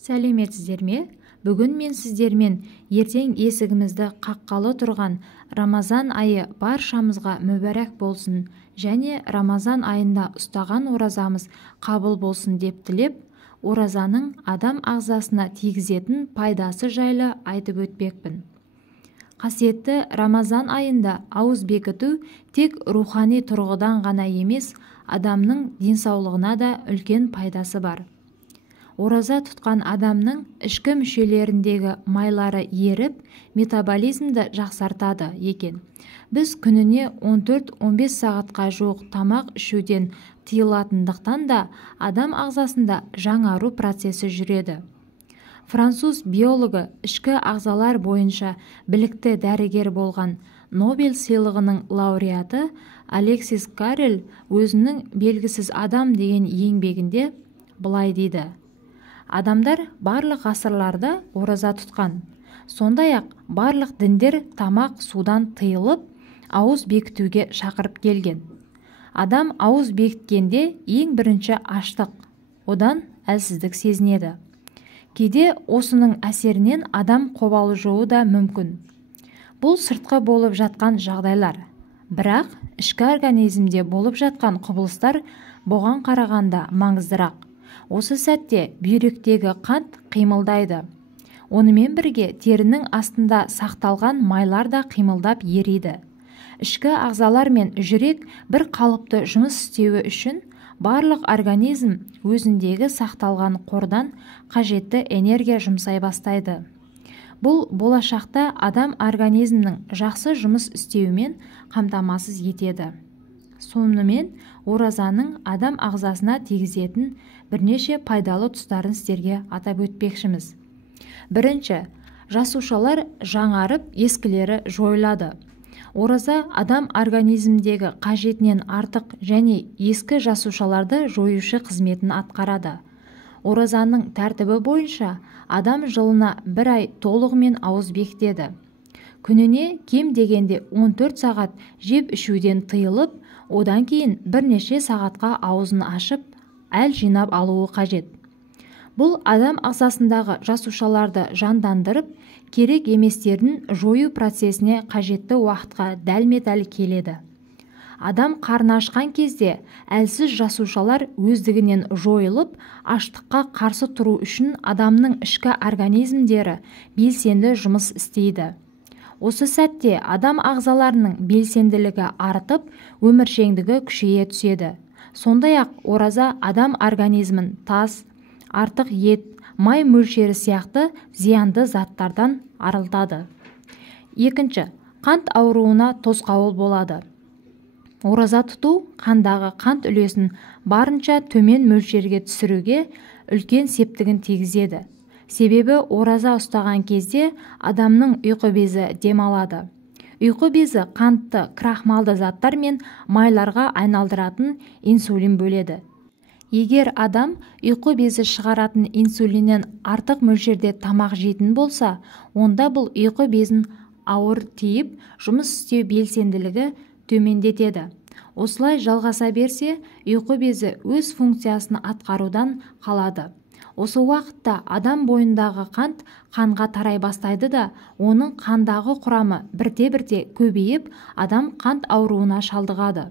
Сәлеметсіздер ме? Бүгін мен сіздермен ертең есігімізді қаққалы тұрған Рамазан айы баршамызға мүбәрәк болсын және Рамазан айында ұстаған оразамыз қабыл болсын деп тілеп, оразаның адам ағзасына тигізетін пайдасы жайлы айтып өтпекпін. Қасиетті Рамазан айында ауыз бекіту тек рухани тұрғыдан ғана емес, адамның денсаулығына да үлкен пайдасы бар. Ораза тұтқан адамның ішкі мүшелеріндегі майлары еріп, метаболизмді жақсартады екен. Біз күніне 14-15 сағатқа жуық тамақ ішуден тыйылатындықтан да адам ағзасында жаңару процесі жүреді. Француз биологы ішкі ағзалар бойынша білікті дәрігер болған Нобель сыйлығының лауреаты Алексис Карель өзінің белгісіз адам деген еңбегінде былай дейді: адамдар барлық ғасырларда ораза тұтқан. Сондай-ақ барлық діндер тамақ судан тыйылып, ауыз бекітуге шақырып келген. Адам ауыз бекіткенде ең бірінші аштық, одан әлсіздік сезінеді. Кейде осының әсерінен адам қобалжуы да мүмкін. Бұл сыртқы болып жатқан жағдайлар. Бірақ ішкі организмде болып жатқан құбылыстар бұған қарағанда маңыздырақ. Осы сәтте бүйректегі қант қимылдайды. Онымен бірге терінің астында сақталған майлар да қимылдап ериді. Ішкі ағзалар мен жүрек бір қалыпты жұмыс істеуі үшін барлық организм өзіндегі сақталған қордан қажетті энергия жұмсай бастайды. Бұл болашақта адам организмнің жақсы жұмыс істеуімен қамтамасыз етеді. Сонымен оразаның адам ағзасына тигізетін бірнеше пайдалы тұстарын сіздерге атап өтпекшіміз. Бірінші, жасушалар жаңарып, ескілері жойылады. Ораза адам организмдегі қажетінен артық және ескі жасушаларды жоюшы қызметін атқарады. Оразаның тәртібі бойынша адам жылына бір ай толығымен ауыз бекітеді. Күніне кем дегенде 14 сағат жеп ішуден тыйылып, одан кейін бірнеше сағатқа аузын ашып, әл жинап алуы қажет. Бұл адам ағзасындағы жасушаларды жандандырып, керек еместерін жою процесіне қажетті уақытқа дәлме-дәл келеді. Адам қарны ашқан кезде әлсіз жасушалар өздігінен жойылып, аштыққа қарсы тұру үшін адамның ішкі организмдері белсенді жұмыс істейді. Осы сәтте адам ағзаларының белсенділігі артып, өміршеңдігі күшейе түседі. Сондай-ақ ораза адам организмін тас, артық ет, май мөлшері сияқты зиянды заттардан арылтады. Екінші, қант ауруына тосқауыл болады. Ораза тұту қандағы қант үлесін барынша төмен мөлшерге түсіруге үлкен септігін тигізеді. Себебі ораза ұстаған кезде адамның ұйқы безі демалады. Ұйқы безі қантты крахмалды заттар мен майларға айналдыратын инсулин бөледі. Егер адам ұйқы безі шығаратын инсулиннен артық мөлшерде тамақ жейтін болса, онда бұл ұйқы безін ауыр тиіп, жұмыс істеу белсенділігі төмендетеді. Осылай жалғаса берсе, ұйқы безі өз функциясын атқарудан қалады. Осы уақытта адам бойындағы қант қанға тарай бастайды да, оның қандағы құрамы бірте-бірте көбейіп, адам қант ауруына шалдығады.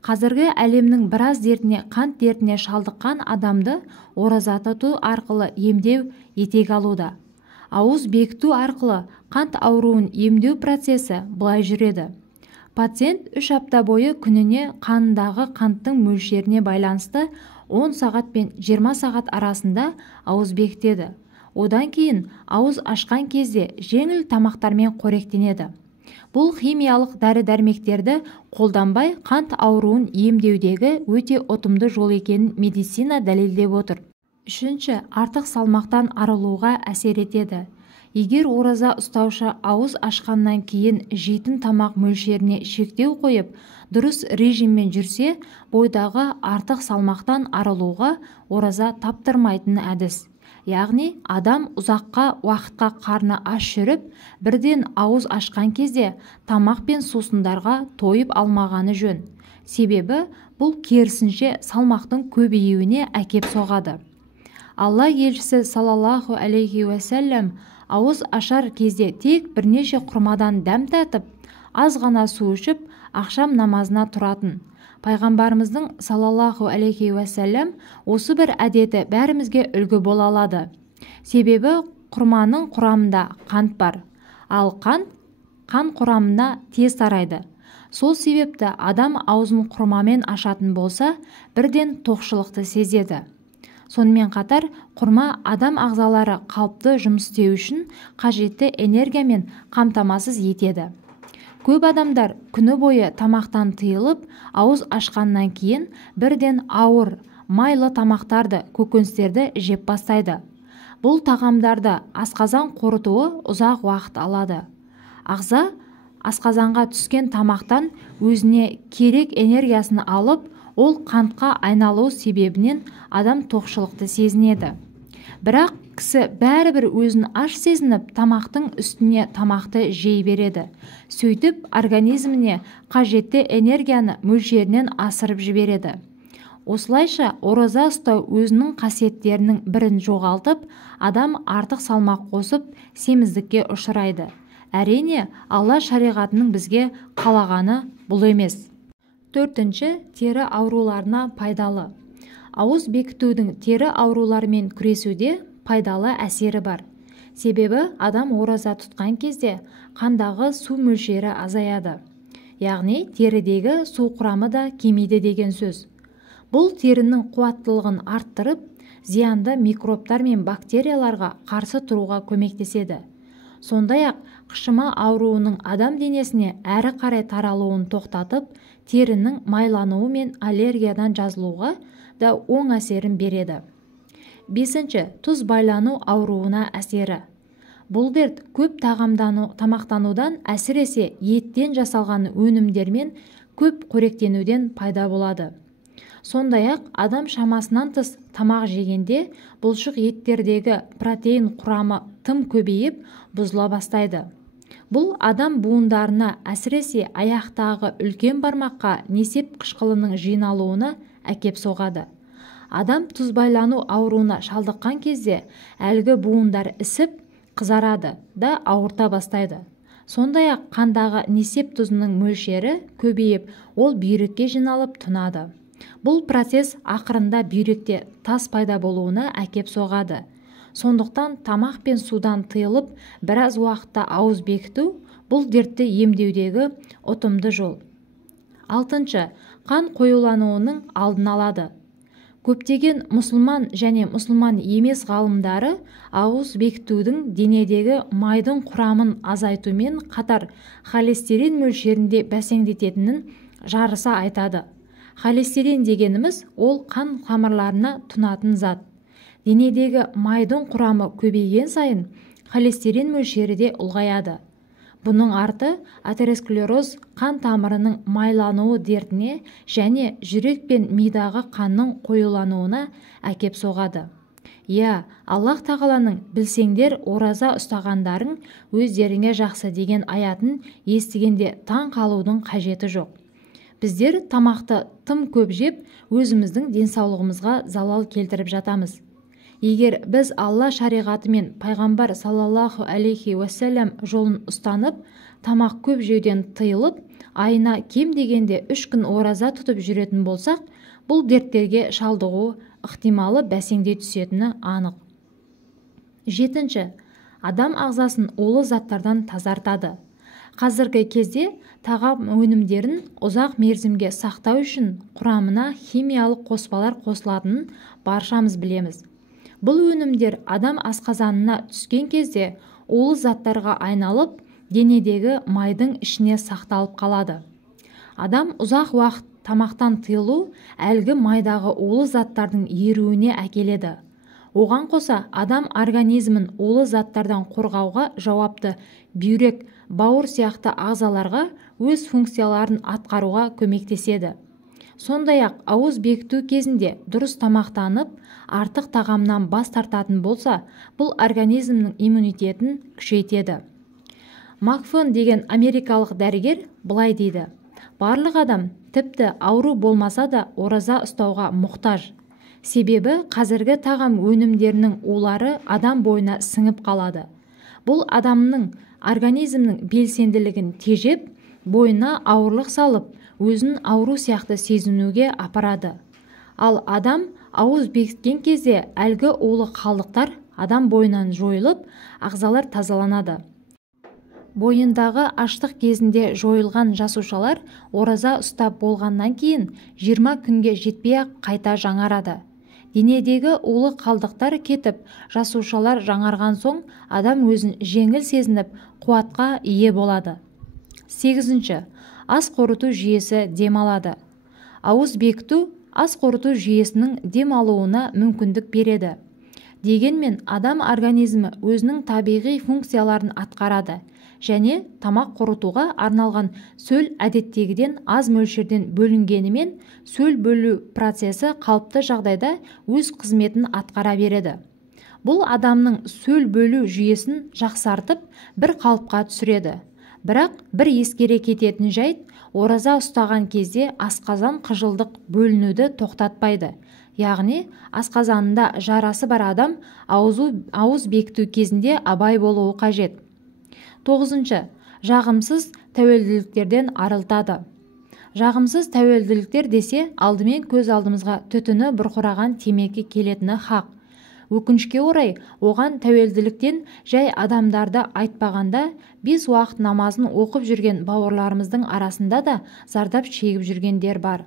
Қазіргі әлемнің біраз дертіне қант дертіне шалдыққан адамды ораза тұту арқылы емдеу етек алуда. Ауыз бекіту арқылы қант ауруын емдеу процесі былай жүреді. Пациент 3 апта бойы күніне қанындағы қанттың мөлшеріне байланысты 10 сағат пен 20 сағат арасында ауыз бекітеді. Одан кейін ауыз ашқан кезде жеңіл тамақтармен қоректенеді. Бұл химиялық дәрі-дәрмектерді қолданбай қант ауруын емдеудегі өте ұтымды жол екенін медицина дәлелдеп отыр. Үшінші, артық салмақтан арылуға әсер етеді. Егер ораза ұстаушы ауыз ашқаннан кейін жейтін тамақ мөлшеріне шектеу қойып, дұрыс режиммен жүрсе, бойдағы артық салмақтан арылуға ораза таптырмайтын әдіс. Яғни, адам ұзаққа уақытқа қарны аш жүріп, бірден ауыз ашқан кезде тамақ пен сусындарға тойып алмағаны жөн. Себебі бұл керісінше салмақтың көбеюіне әкеп соғады. Алла елшісі саллаллаху алейхи уәсәләм ауыз ашар кезде тек бірнеше құрмадан дәм татып, аз ғана су ішіп, ақшам намазына тұратын. Пайғамбарымыздың саллаллаху алейхи уәсәләм осы бір әдеті бәрімізге үлгі бола алады. Себебі құрманың құрамында қант бар, ал қан құрамына тез тарайды. Сол себепті адам аузын құрмамен ашатын болса, бірден тоқшылықты сезеді. Сонымен қатар, құрма адам ағзалары қалыпты жұмыс істеу үшін қажетті энергиямен қамтамасыз етеді. Көп адамдар күні бойы тамақтан тыйылып, ауыз ашқаннан кейін бірден ауыр, майлы тамақтарды, көкөністерді жеп бастайды. Бұл тағамдарды асқазан қорытуы ұзақ уақыт алады. Ағза асқазанға түскен тамақтан өзіне керек энергиясын алып, ол қантқа айналу себебінен адам тоқшылықты сезінеді. Бірақ кісі бәрібір өзін аш сезініп, тамақтың үстіне тамақты жей береді. Сөйтіп, организміне қажетті энергияны мөлшерінен асырып жібереді. Осылайша, ораза ұстау өзінің қасиеттерінің бірін жоғалтып, адам артық салмақ қосып, семіздікке ұшырайды. Әрине, Алла шариғатының бізге қалағаны бұл емес. Төртінші, тері ауруларына пайдалы. Ауыз бекітудің тері ауруларымен күресуде пайдалы әсері бар. Себебі адам ораза тұтқан кезде қандағы су мөлшері азаяды. Яғни терідегі су құрамы да кемиді деген сөз. Бұл терінің қуаттылығын арттырып, зиянды микробтар мен бактерияларға қарсы тұруға көмектеседі. Сондай-ақ қышыма ауруының адам денесіне әрі қарай таралуын тоқтатып, терінің майлануы мен аллергиядан жазылуға да оң әсерін береді. Бесінші, тұз байлану ауруына әсері. Бұл дерт көп тамақтанудан, әсіресе еттен жасалған өнімдермен көп қоректенуден пайда болады. Сондай-ақ адам шамасынан тыс тамақ жегенде бұлшық еттердегі протеин құрамы тым көбейіп, бұзыла бастайды. Бұл адам буындарына, әсіресе аяқтағы үлкен бармаққа несеп қышқылының жиналуына әкеп соғады. Адам тұз байлану ауруына шалдыққан кезде әлгі буындар ісіп, қызарады да ауырта бастайды. Сондай-ақ қандағы несеп тұзының мөлшері көбейіп, ол бүйрекке жиналып тұнады. Бұл процесс ақырында бүйректе тас пайда болуына әкеп соғады. Сондықтан тамақ пен судан тыйылып, біраз уақытта ауыз бекіту бұл дертті емдеудегі ұтымды жол. Алтыншы, қан қоюлануының алдын алады. Көптеген мұсылман және мұсылман емес ғалымдары ауыз бекітудің денедегі майдың құрамын азайтумен қатар холестерин мөлшерінде бәсеңдететінін жарыса айтады. Холестерин дегеніміз ол қан тамырларына тұнатын зат. Денедегі майдың құрамы көбейген сайын холестерин мөлшері де ұлғаяды. Бұның арты атеросклероз қан тамырының майлануы дертіне және жүрек пен мидағы қанның қоюлануына әкеп соғады. Аллах тағаланың білсеңдер ораза ұстағандарың өздеріңе жақсы деген аятын естігенде таң қалудың қажеті жоқ. Біздер тамақты тым көп жеп, өзіміздің денсаулығымызға залал келтіріп жатамыз. Егер біз Алла шариғаты мен пайғамбар саллаллаху алейхи уәсәләм жолын ұстанып, тамақ көп жеуден тыйылып, айына кем дегенде 3 күн ораза тұтып жүретін болсақ, бұл дерттерге шалдығу ықтималы бәсеңдей түсетіні анық. Жетінші, адам ағзасын улы заттардан тазартады. Қазіргі кезде тағам өнімдерін ұзақ мерзімге сақтау үшін құрамына химиялық қоспалар қосылатынын баршамыз білеміз. Бұл өнімдер адам асқазанына түскен кезде улы заттарға айналып, денедегі майдың ішіне сақталып қалады. Адам ұзақ уақыт тамақтан тыйылу әлгі майдағы улы заттардың еруіне әкеледі. Оған қоса адам организмін улы заттардан қорғауға жауапты бүйрек, бауыр сияқты ағзаларға өз функцияларын атқаруға көмектеседі. Сондай-ақ ауыз бекіту кезінде дұрыс тамақтанып, артық тағамнан бас тартатын болса, бұл организмнің иммунитетін күшейтеді. Макфон деген америкалық дәрігер былай дейді: барлық адам тіпті ауру болмаса да ораза ұстауға мұқтаж. Себебі қазіргі тағам өнімдерінің улары адам бойына сіңіп қалады. Бұл адамның организмнің белсенділігін тежеп, бойына ауырлық салып, өзін ауру сияқты сезінуге апарады. Ал адам ауыз бекіткен кезде әлгі улы қалдықтар адам бойынан жойылып, ағзалар тазаланады. Бойындағы аштық кезінде жойылған жасушалар ораза ұстап болғаннан кейін 20 күнге жетпей-ақ қайта жаңарады. Денедегі улы қалдықтар кетіп, жасушалар жаңарған соң адам өзін жеңіл сезініп, қуатқа ие болады. 8. Ас қорыту жүйесі демалады. Ауыз бекіту ас қорыту жүйесінің демалуына мүмкіндік береді. Дегенмен адам организмі өзінің табиғи функцияларын атқарады және тамақ қорытуға арналған сөл әдеттегіден аз мөлшерден бөлінгенімен сөл бөлу процесі қалыпты жағдайда өз қызметін атқара береді. Бұл адамның сөл бөлу жүйесін жақсартып, бір қалыпқа түсіреді. Бірақ бір ескере кететін жайт, ораза ұстаған кезде асқазан қыжылдық бөлінуді тоқтатпайды. Яғни, асқазанында жарасы бар адам ауыз бекіту кезінде абай болуы қажет. 9. Жағымсыз тәуелділіктерден арылтады. Жағымсыз тәуелділіктер десе, алдымен көз алдымызға түтіні бұрқыраған темекі келетіні хақ. Өкінішке орай, оған тәуелділіктен жай адамдарды айтпағанда, 5 уақыт намазын оқып жүрген бауырларымыздың арасында да зардап шегіп жүргендер бар.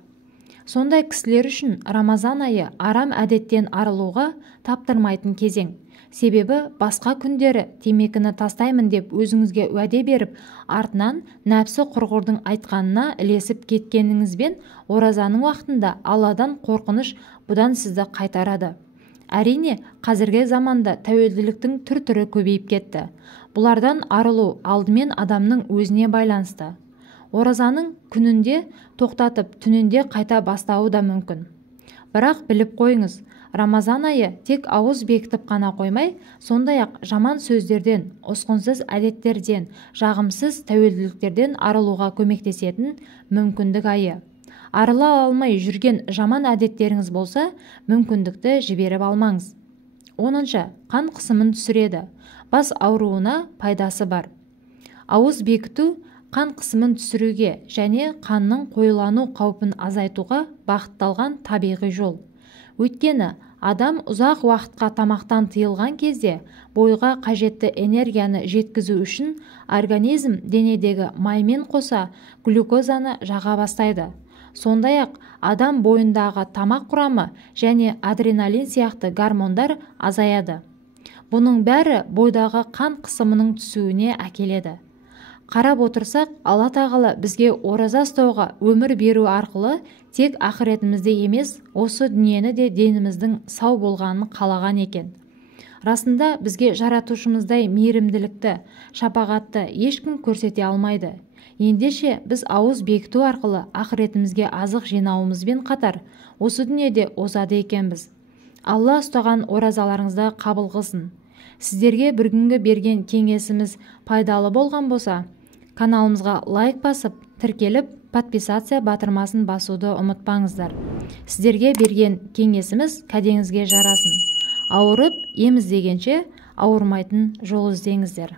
Сондай кісілер үшін Рамазан айы арам әдеттен арылуға таптырмайтын кезең. Себебі басқа күндері темекіні тастаймын деп өзіңізге уәде беріп, артынан нәпсі құрғырдың айтқанына ілесіп кеткеніңізбен оразаның уақытында Алладан қорқыныш бұдан сізді қайтарады. Әрине, қазіргі заманда тәуелділіктің түр-түрі көбейіп кетті. Бұлардан арылу алдымен адамның өзіне байланысты. Оразаның күнінде тоқтатып, түнінде қайта бастауы да мүмкін. Бірақ біліп қойыңыз, Рамазан айы тек ауыз бекітіп қана қоймай, сондай-ақ жаман сөздерден, осқынсыз әдеттерден, жағымсыз тәуелділіктерден арылуға көмектесетін мүмкіндік айы. Арыла алмай жүрген жаман әдеттеріңіз болса, мүмкіндікті жіберіп алмаңыз. 10. Қан қысымын түсіреді. Бас ауруына пайдасы бар. Ауыз бекіту қан қысымын түсіруге және қанның қоюлану қаупін азайтуға бағытталған табиғи жол. Өйткені адам ұзақ уақытқа тамақтан тыйылған кезде бойға қажетті энергияны жеткізу үшін организм денедегі маймен қоса глюкозаны жаға бастайды. Сондай-ақ адам бойындағы тамақ құрамы және адреналин сияқты гормондар азаяды. Бұның бәрі бойдағы қан қысымының түсуіне әкеледі. Қарап отырсақ, Алла тағала бізге ораза ұстауға өмір беру арқылы тек ақыретімізде емес, осы дүниені де деніміздің сау болғанын қалаған екен. Расында бізге жаратушымыздай мейірімділікті, шапағатты ешкім көрсете алмайды. Ендеше біз ауыз бекіту арқылы ақыретімізге азық жинауымызбен қатар, осы дүниеде озады екенбіз. Алла ұстаған оразаларыңызды қабыл қылсын. Сіздерге бүгінгі берген кеңесіміз пайдалы болған болса, каналымызға лайк басып, тіркеліп, подписация батырмасын басуды ұмытпаңыздар. Сіздерге берген кеңесіміз кәдеңізге жарасын. Ауырып, ем іздегенше ауырмайтын жол іздеңіздер.